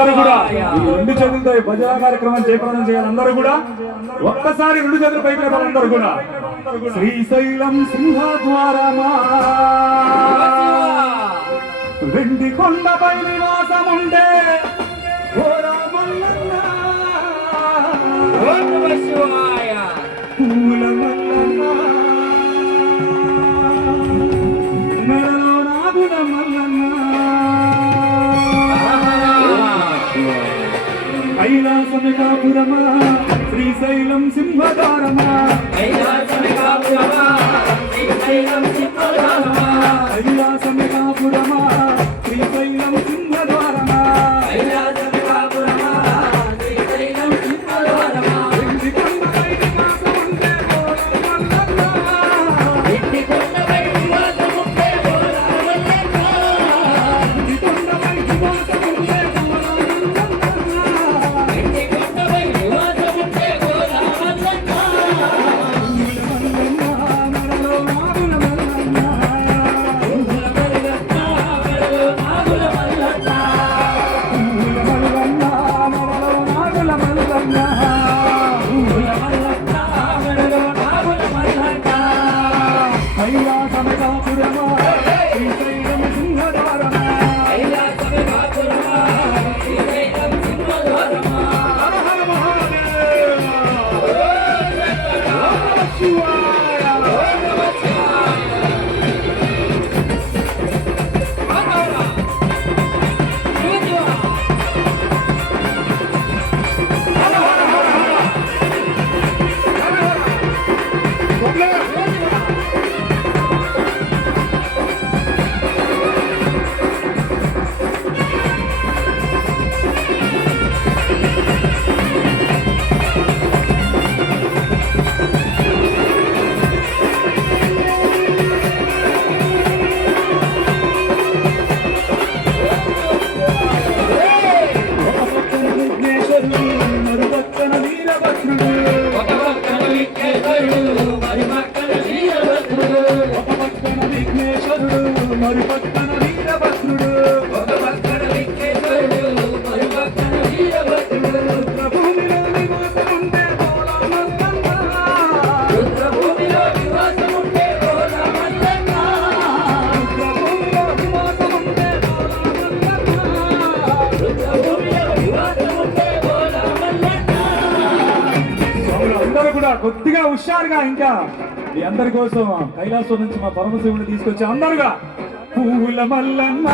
అందరూ కూడా ఈ రెండు చేతులతో ఈ భజన కార్యక్రమం జయప్రదం చేయాలి. అందరూ కూడా ఒక్కసారి రెండు చేతులు పైకి లేపాలి. అందరూ కూడా శ్రీశైలం సింహద్వారమా వెండి కొండపై నివాసముండే పూల మల్లన్న మెడలో నాగుల మల్లన్న కైలాసమే కాపురమా శ్రీశైలం సింహద్వారమా కైలాసమే కాపురమా శ్రీశైలం సింహద్వారమా కైలాసమే కాపురమా శ్రీశైలం సింహద్వారమా కైలాసమే కాపురమా శ్రీశైలం సింహద్వారమా వెండి కొండపై నివాసముండే వెండి కొండపై నివాసముండే వెండి కొండపై నివాసముండే కొద్దిగా హుషారుగా ఇంకా మీ అందరి కోసం కైలాసం నుంచి మా పరమశివుని తీసుకొచ్చి అందరుగా పూల మల్లన్న